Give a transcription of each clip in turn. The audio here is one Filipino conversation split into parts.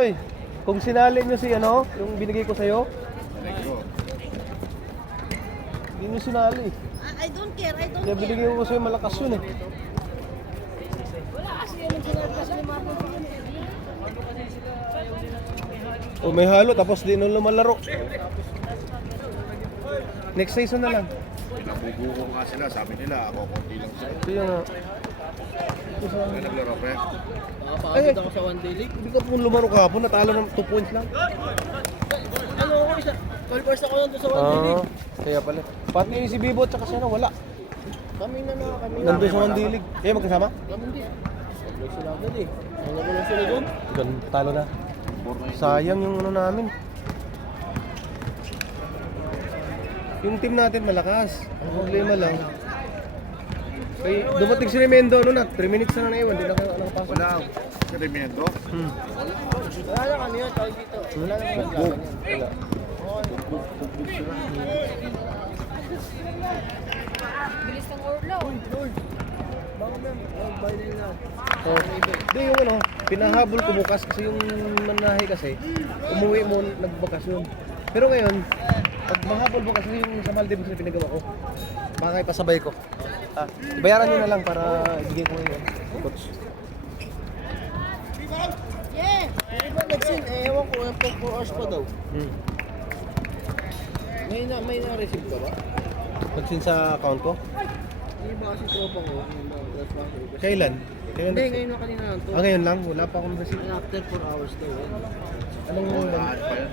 Oy, kung sinali nyo si ano, yung binigay ko sa'yo, hindi nyo sinali. I don't care, I don't Kaya care. binigay ko sa'yo, malakas yun eh. Wala kasi yung sinabi kasi ni Marco. O may halo, tapos di nung lumalaro. Next season na lang. Pinabubuko nga sila, sabi nila, ako konti lang sila. So yun nga. May naglaro, pre. Ay, ako sa 1 day league. Hindi ka po lumaro kahapon, natalo ng 2 points lang. Ano ako isa? 12 hours ako nandun sa 1 day league. Kaya pala. Pati si Bibo at saka siya na wala. Kami na kami. Nandun sa 1 day league. Kaya magkasama? Kami hindi. May sila agad eh. Ano ko lang sila doon? Ganun, talo na. Sayang yung ano namin. Yung team natin malakas. Ang problema lang. Kay dumating si Remendo ano na, 3 minutes na naiwan, hindi na nakapasok. Wala. Kremendo. Wala na kami yun, tawag dito. Wala na kami Bug. Wala. Bilis ng Orlaw. Baka ma'am, bayan nila. So, di yung ano, pinahabol ko bukas kasi yung manahe kasi, umuwi mo nagbakasyon. Pero ngayon, pag mahabol mo kasi yung sa Maldives na pinagawa ko, baka ipasabay ko. Bayaran nyo na lang para ibigay ko ngayon. Coach. Yeah! Yung iba nag-send, ewan ko, 4 hours pa daw. May na-receive ka ba? Pagsin sa account ko? Yung iba kasi tropa ko. Kailan? Hindi, ngayon na kanina lang to. Ngayon lang, wala pa akong receipt. After 4 hours daw. Anong Aad pa yan.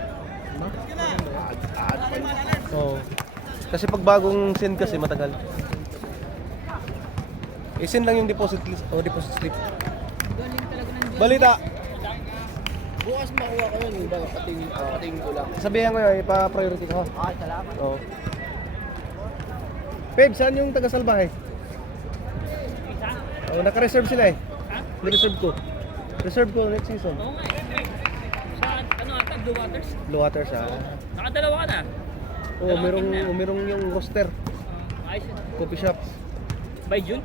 Aad pa yun. Oo. Kasi pag bagong send kasi matagal. I-send lang yung deposit list o deposit slip. Galing talaga ng Balita! bukas makuha ko yun, yung baga pating ko lang. Sabihan ko yun, ipa-priority ko. Ay, salamat. Oo. Peb, saan yung taga-salbahe? Oh, naka-reserve sila eh. Ni-reserve ko. Reserve ko next season. Oo nga eh. Sa ano ata, Blue Waters? Blue Waters ah. Nakadalawa ka na. Oo, merong yung roster. Ayos yun. Coffee shop. By June?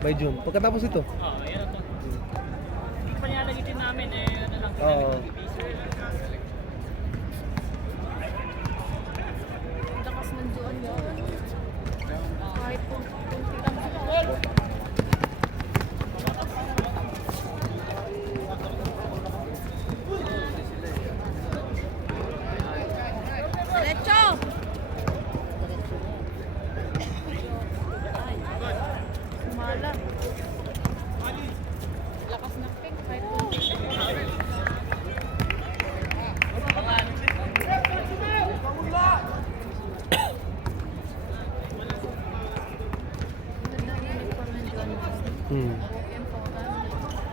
By June. Pagkatapos ito. Oo, yan ito. Hindi pa niya nagitin namin eh. Ano lang. Oo. Lakas ng doon yun. Kahit kunti lang sila. Diretso! Sumala. Lakas ng pink. Kahit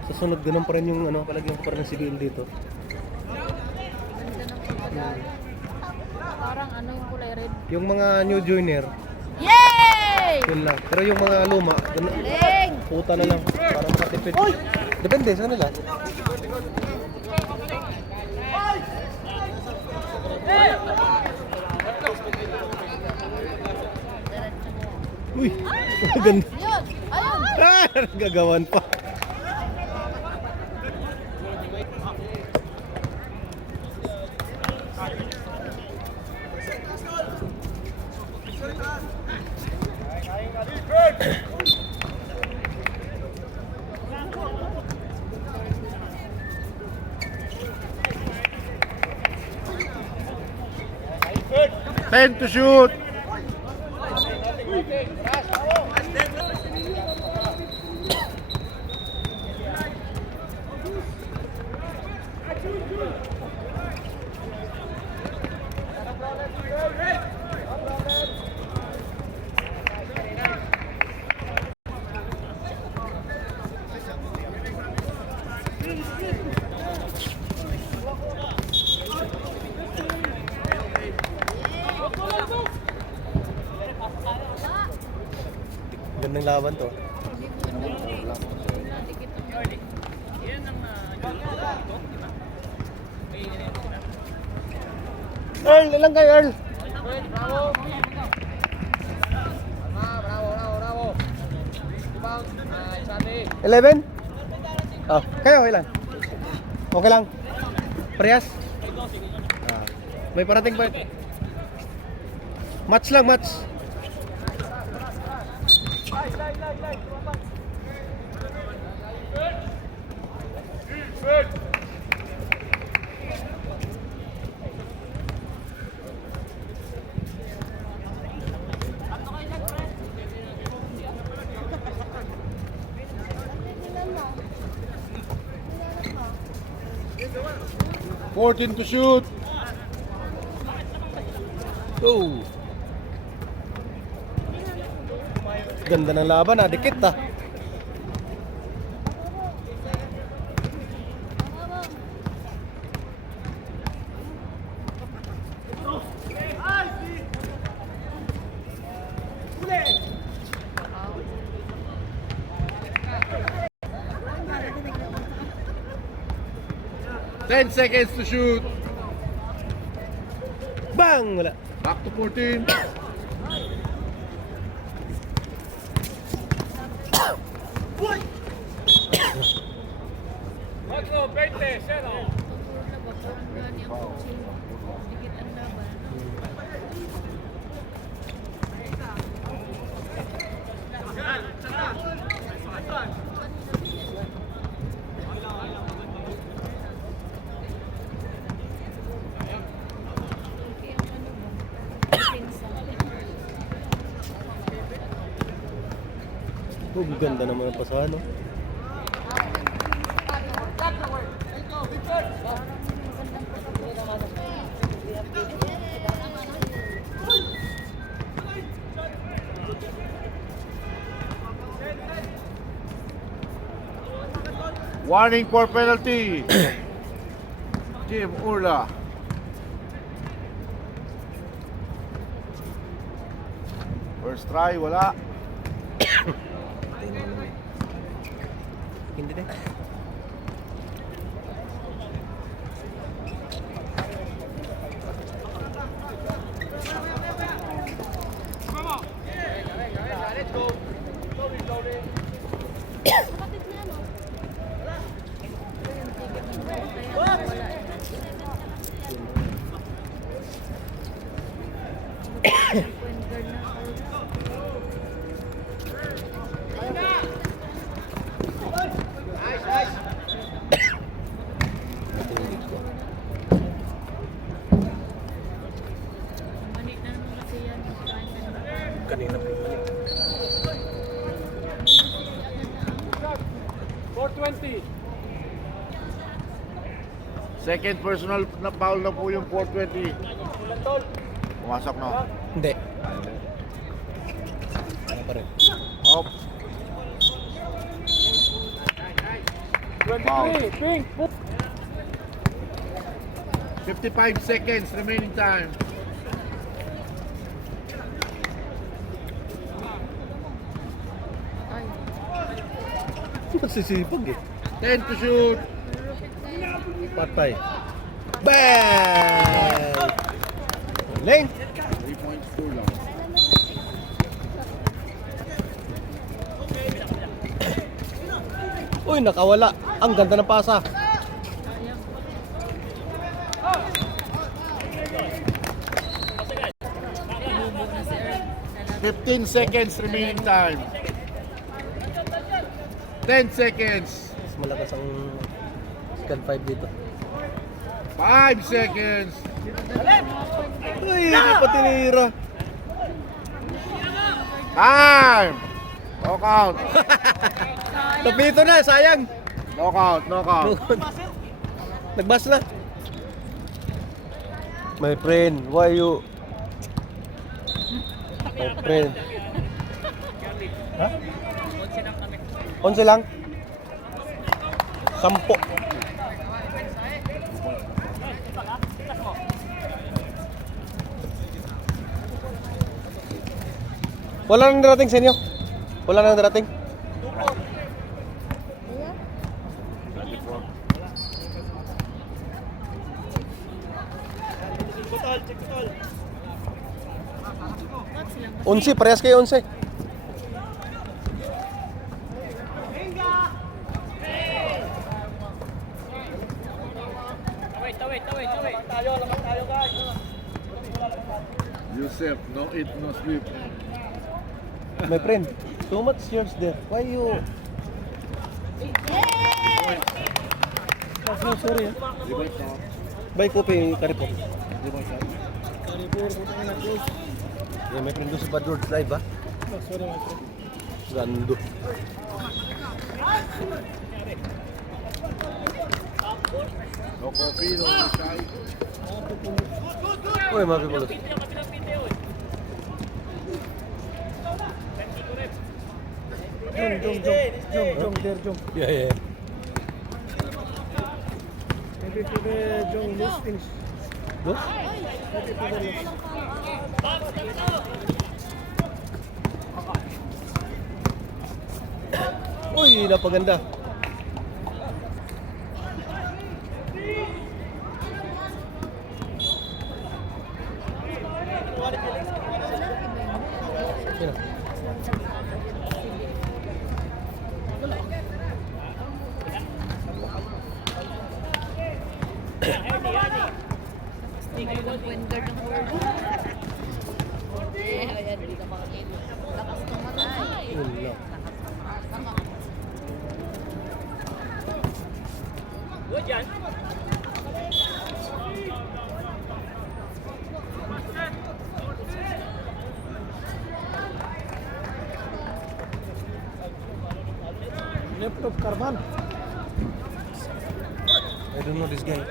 Sa sunod, ganun pa rin yung ano, palagyan ko pa rin ng civil dito. parang ano yung kulay red. Yung mga new joiner, Yay! yun lang. Pero yung mga luma, ganun, Ring! puta na lang para makatipid. Depende sa nila. Uy, ganda. Yun! Ayun! Ah, gagawan pa. Time to shoot. Gandang laban to. Earl, ilang kayo Earl? Bravo. 11? Oh, kayo ilan? Okay lang. Parehas? Ah, may parating pa. Match lang, match. Fourteen to shoot. Oh. Ganda ng laban, ah. Dikit, ah. Ten seconds to shoot. Bang! Wala. Back to 14. Otro, 20, 0. Pagpuro na ba? Parang gani ang coaching. Dikit ang laban. Okay, ang ano ba? Pinsa. Oh, ganda naman ang pasahan, no? Warning for penalty. Team Urla. First try, wala. Hindi din. Kapatid niya, no? Wala. Point guard na. Mani na naman kasi yan. Kanina pa yung balik. 420. Second personal na foul na po yung 420. Pumasok na. Hindi. Wala pa rin. Off. 23, pink. 55 seconds remaining time. Ay. Masisipag, eh. 10 to shoot. Patay. Bang! Leng! 3 points to lang. Uy, nakawala. Ang ganda ng pasa. Sayang. Bubo na si Earl. 15 seconds remaining time. 10 seconds. Mas malakas ang Scan 5 dito. 5 seconds. Uy, hindi pa tinira. Time. Knockout. Tapito na, sayang. Knockout. Knockout. Nagbas na. My friend, why you... My friend. Ha? 11 lang? 10. Wala nang darating sa inyo? Wala nang darating? What silang 11, parehas kayo 11. tawid. Yusef, no eat, no sleep. My friend, too much years there. Why you... Sorry. Di ba ito? Buy kopi, karipot. Di ba ito? Yeah, my friend, doon sa Bad Roads Live, ha? Gando. No coffee, no chai. Uy, mga people. Jump. Yeah. Maybe to the Jong lose finish. No? Maybe to the lose. Uy, napaganda. Yan na. May one point guard ng world. Ayan, hindi ka makakita. Lakas ng matay. Yun lang. Good yan. Left of Karban. I don't know this guy.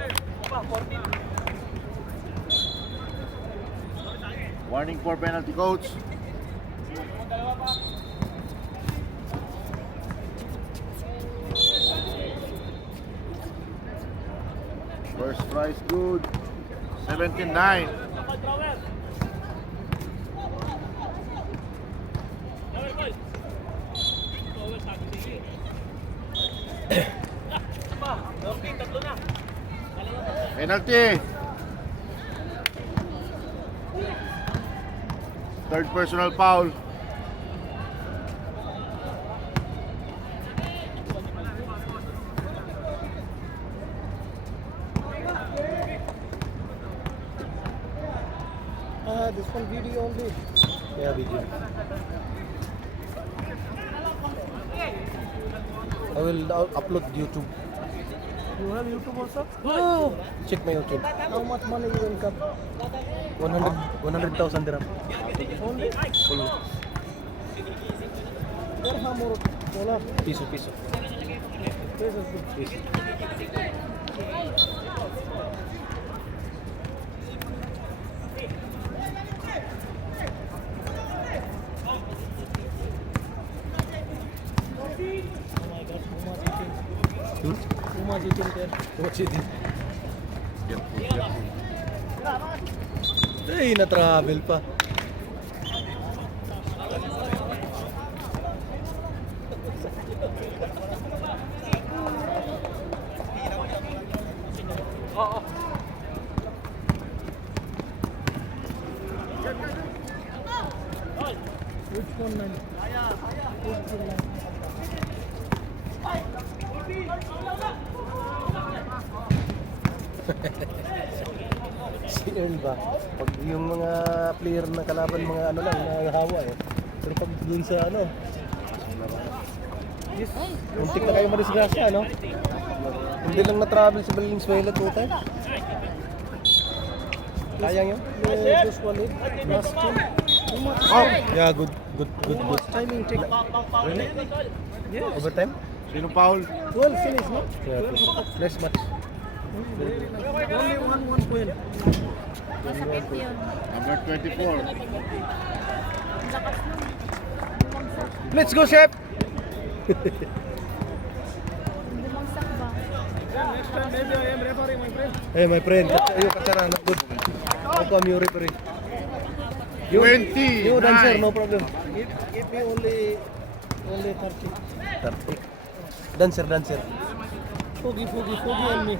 Warning for penalty, coach. First try is good. 17-9. Penalty. Third personal foul. This one video only. Yeah, video. I will upload YouTube. You have YouTube also? Oh, check my YouTube. How much money you will cut? 100,000 dirham. Only? Only. Dirham or dollar? Piso. Pesos. Piso. Oh my God, how much eating? Hmm? How much eating there? What's it? Get food. Ay, na-travel pa. Which one man? Which one man? Si Earl ba? Pag yung mga player na kalaban, mga ano lang, nahahawa eh. Pero pag dun sa ano, Yes. muntik na kayo madisgrasya, no? Hindi lang na-travel sa Valenzuela 2 times. Sayang yun? This one is last team. How much? Oh! Yeah, good. How much timing take? Really? Yes. Overtime? Sino foul? 12 finish, no? Yeah, next match. Only one point. Masakit yun. Number 24. Ang lakas nun. Bumagsak. Let's go, Chef! Bumagsak ba? Next time maybe I am referee, my friend. Hey, my friend. Ayun, katsara. Not good. How come you referee? 20. You dancer, no problem. Give me only 30. 30. Dancer. Fogi on me.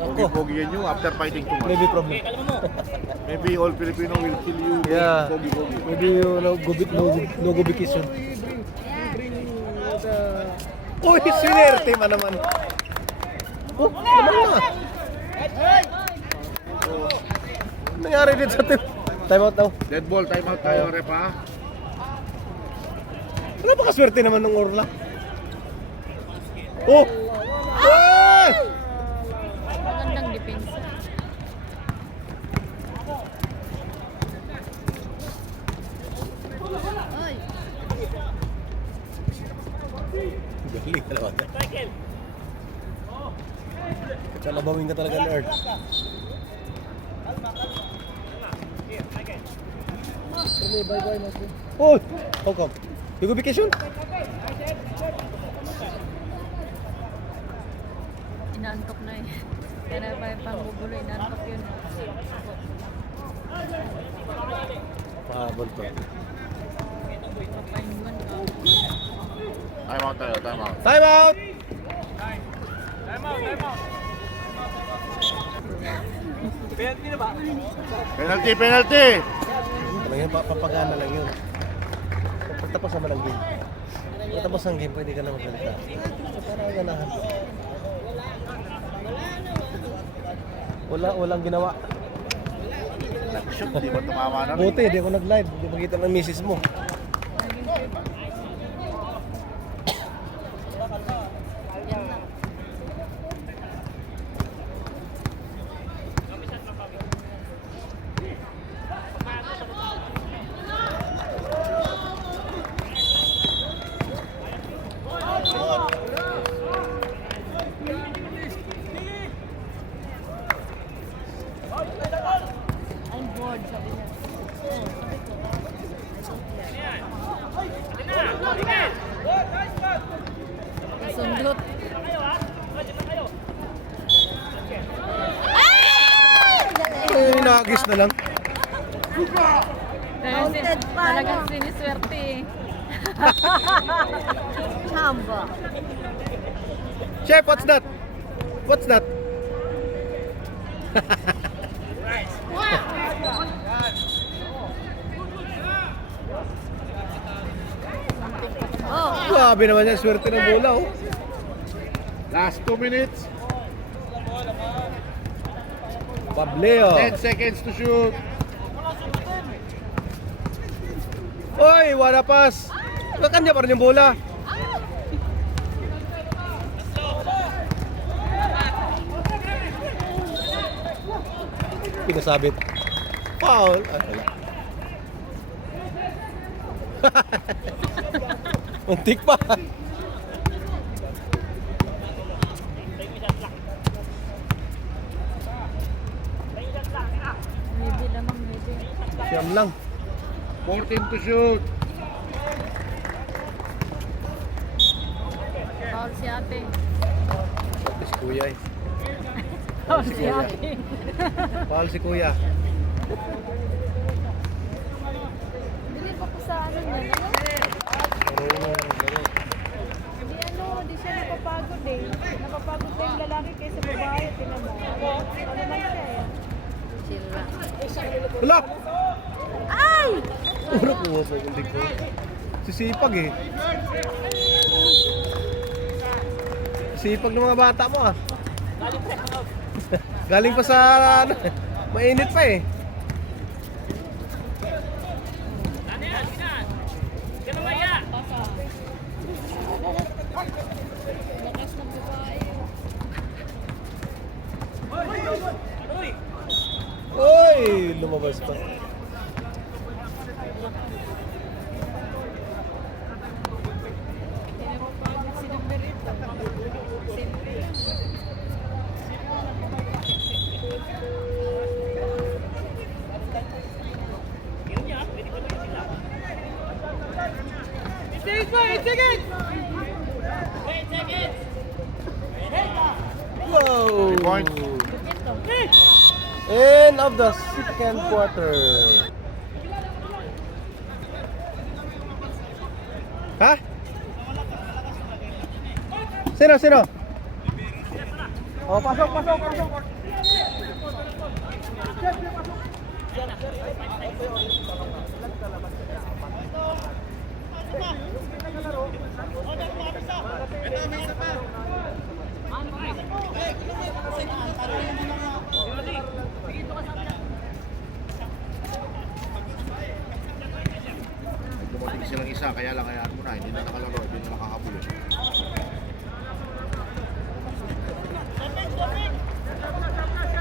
Pogi yan yung after fighting too much. Maybe problem. Maybe all Filipino will kill you. Yeah. Pogi. Maybe you know, no go vacation. Bring the Uy, swinerte man naman. Oh, naman na. nangyari dito sa team? Time out daw. Dead ball, timeout tayo, ref ha. Wala ba kaswerte naman ng Orla? Oh! Ay! Magandang depensa. Ay! Galing ka naman. Michael. Kalabawin ka talaga ng Earth. Oh! How come? You go vacation? Inaantok na eh. Kaya pa yung panggugulo, inaantok yun. Pahabol to. Papahinman ka. Timeout tayo, timeout. Time out! Penalty, penalty! Ano yun, papagana lang yun. Pagtapos naman ang game. Pagtapos ang game, pwede ka na magsalita. Para ganahan. Walang ginawa. Nag-shoot, di ba tumama na? Buti, di ako nag-live. Di makita ng misis mo. Naging trip. Yan na. I'm bored, sabi niya. Sundot. Ay, nakagis na lang. Talagang siniswerte eh. Chamba. Chef, what's that? What's that? Oh, Grabe naman yan, swerte ng bola oh. Last 2 minutes, Pableo. 10 seconds to shoot. Oy, wala pas. Kakanya pa rin yung bola. Pinasabit. Foul. Ay, wala. Muntik pa. maybe lamang, maybe. Siyam lang. 14 to shoot. Foul si ate. Ito si kuya eh. Foul si ate. Foul si kuya. Dili pa ko sa ano niya, no? Di ano, di siya napapagod eh. Napapagod na yung lalaki kaysa babae. Tinan mo. Ano man siya eh. Chill lang. Wala! Ay! Puro kuha sa hindi ko. Sisipag eh. Sipag ng mga bata mo ah. Galing pa sa ano, mainit pa eh. Lakas ng babae. Oy! Lumabas pa. Pinapapagod si number 8. Simple lang. Whoa! 3 points. End of the second quarter. Ha? Sino? Oh, pasok. isa, kaya lang hayaan mo na, hindi na nakalaro, hindi na nakakabul.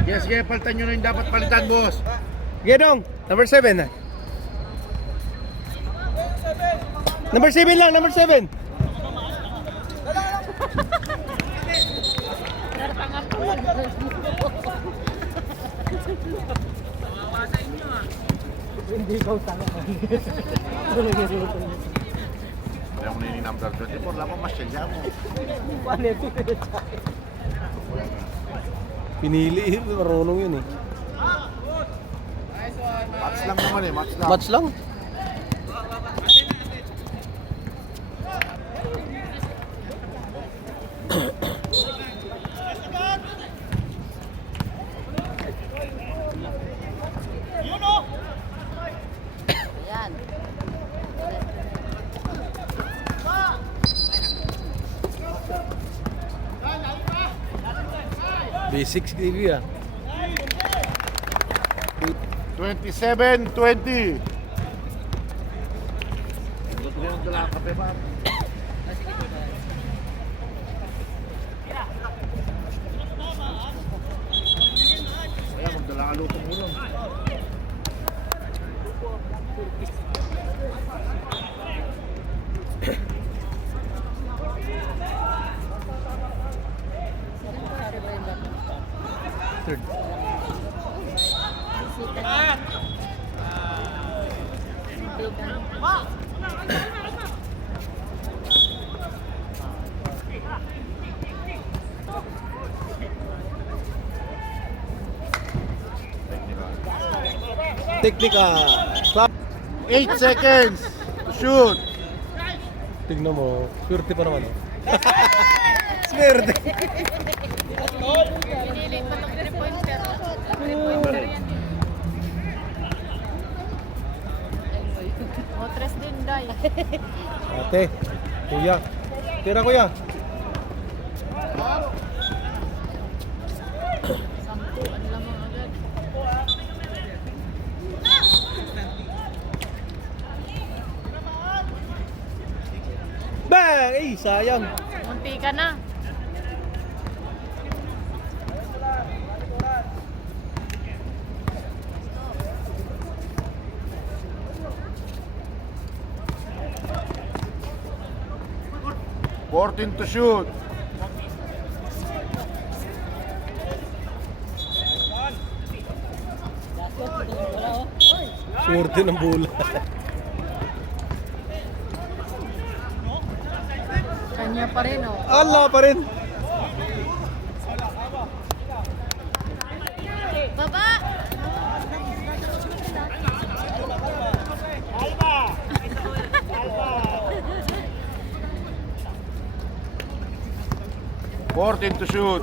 Yes, sige, palitan nyo na yung dapat palitan, boss. Gedong, number 7 na. Number 7 lang, number 7. Kaya kung nini number 24, lang mas siya mo. Pinili, marunong yun eh. Match lang naman eh, match lang. Match lang. Ayan. Basics TV ah. 27-20. Gusto ko yung dala kape ba? Kaya magdala ka lutong ulo. Third. Teknika. Clap. 8 seconds to shoot. Tignan mo, swerte pa naman. Swerte. Pinili pa itong 3-pointer. 3-pointer yan eh. O, 3 din, Day. Ate, kuya. Tira kuya. 10, ano lamang agad. Bang! Eh, sayang. Munti ka na. Fourteen to shoot. Swerte ng bola. Kanya pa rin, oh. Allah pa rin. Baba! 14 to shoot.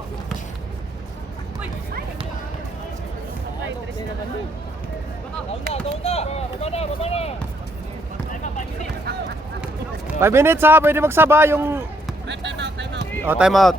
Five minutes ha, pwede magsaba yung... Oh, time out.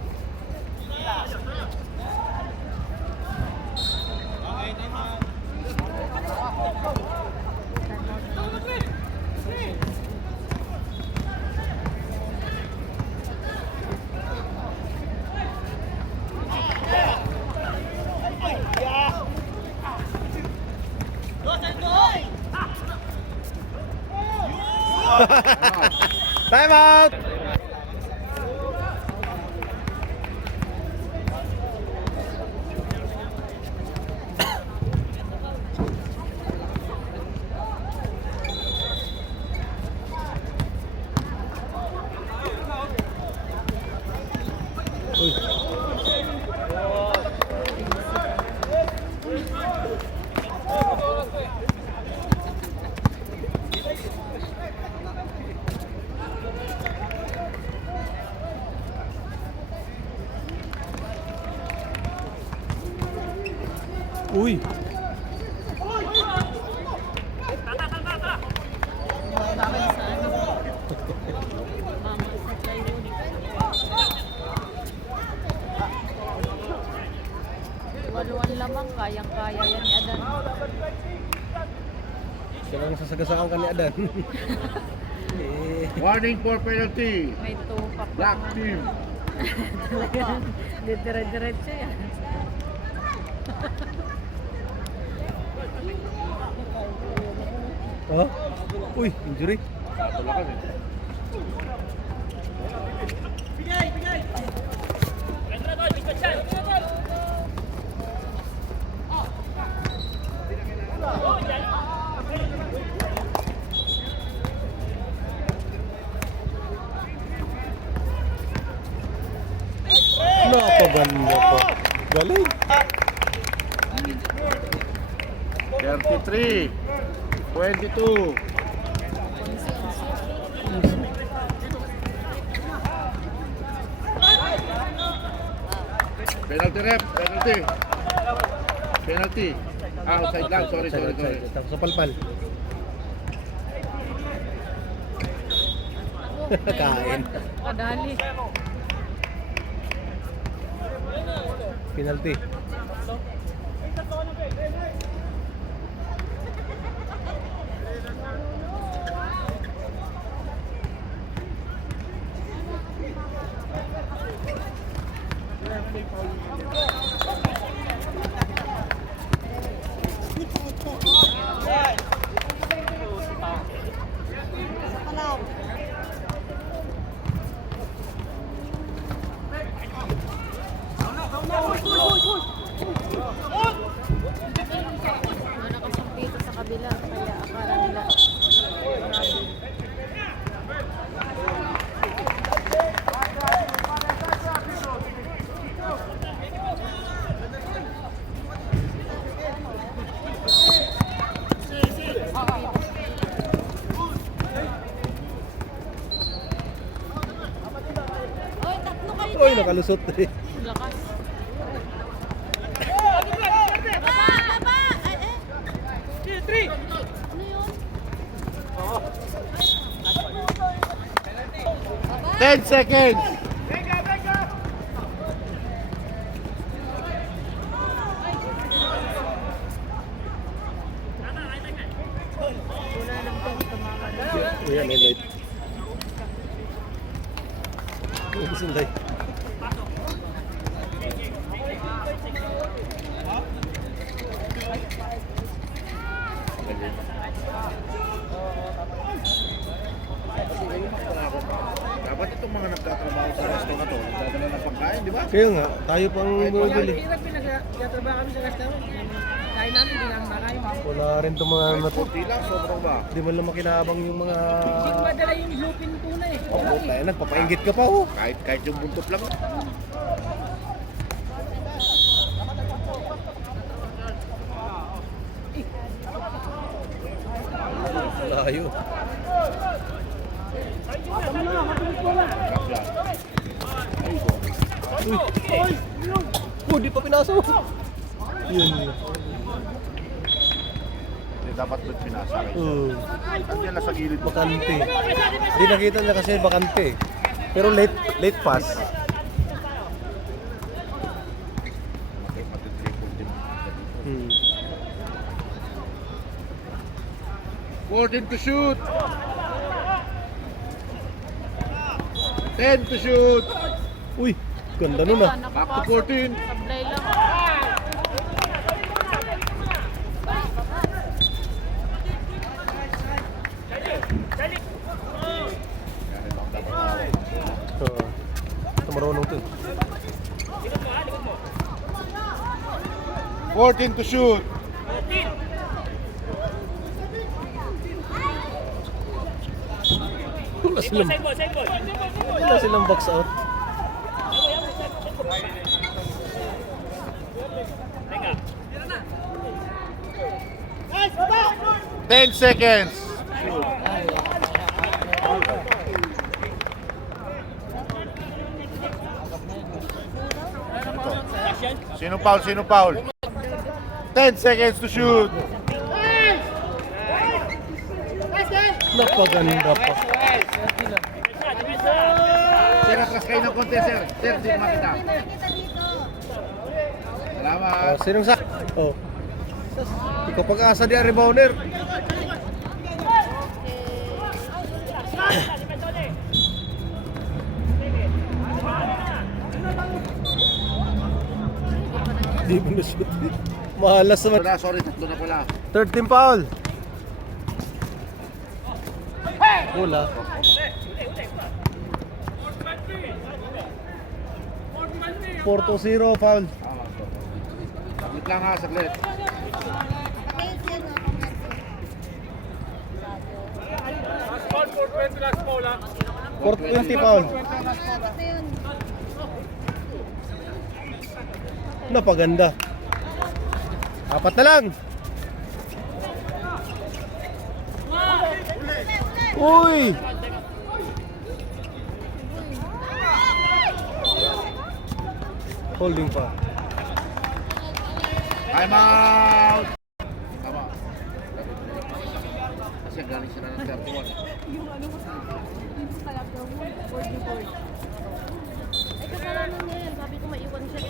Time out! Uy. Uy. Waluan lamang, kayang-kaya yan ni Adan. Siya lang sasagasaan ka ni Adan. Eh, Warning for penalty. May tupa pa. Black team. Talagang dire-diretso yan. Ha? Uy, injury. Tulakan eh. Napaganda pa. Galing. 33. 22. Penalty rep, penalty. Penalty. Ah, outside lang. Sorry. Tapos sa palpal. Kain. Kadali. Penalty. Nakasampito sa kabila. Kaya akala nila. Uy, nakalusot eh. Lakas. Ano yun? 10 seconds. Uy, may light. Uy, sunday. Dapat itong mga nagtatrabaho sa resto na to, nagdadala ng pagkain, di ba? Kaya nga, tayo pang bumibili. Hirap pinagtatrabaho kami sa restaurant. Kain namin, hindi namin makain. Wala rin itong mga Kahit ano to. konti lang, sobrang ba? Di man lang makinabang yung mga... Hindi ko madala yung bluepin tuna eh. Oh, puta, nagpapainggit ka pa oh. Kahit yung buntot lang. Layo. Uy! Oh, di pa pinasok. Yun. Hindi dapat doon pinasakay. Nandiyan na sa gilid mo. Bakante. Di nakita niya kasi bakante. Pero late pass. Hmm. 14 to shoot. 10 to shoot. Uy, ganda nun ah. Back to 14. Sablay lang. Ito marunong to. 14 to shoot. Wala silang box out. Ten seconds. Sino foul? Sino foul? 10 seconds to shoot. Napaganda pa. Sir, atras kayo ng konti, sir. Sir, di ko makita. Salamat. Oh, sinong sak? Oh. Ikaw pag-asa di ang rebounder. Di mo na shoot. Mahalas naman. Wala, sorry, tatlo na pala. Third team foul. Wala. Four to 0 foul. Tama. Saglit lang ha, saglit. Foul, 420 last foul ha. 420 foul. Napaganda. Apat na lang. Uy! Holding pa. Time out! Tama. Kasi galing sila ng 31. Yung ano mo, yung kalagaw mo, board ni board. Ay, kasalanan niya yan. Sabi ko maiwan siya.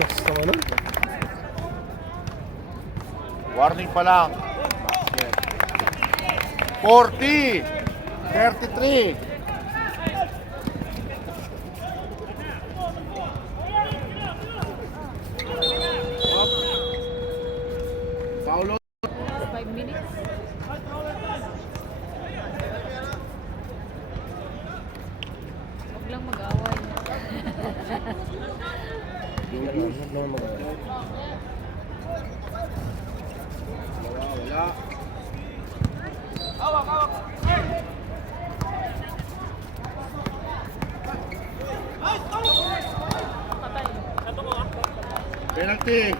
Kas naman nun. Warning pa lang. 40! 33! Paulo. 5 minutes. Huwag lang mag-away. Wala. Penalty.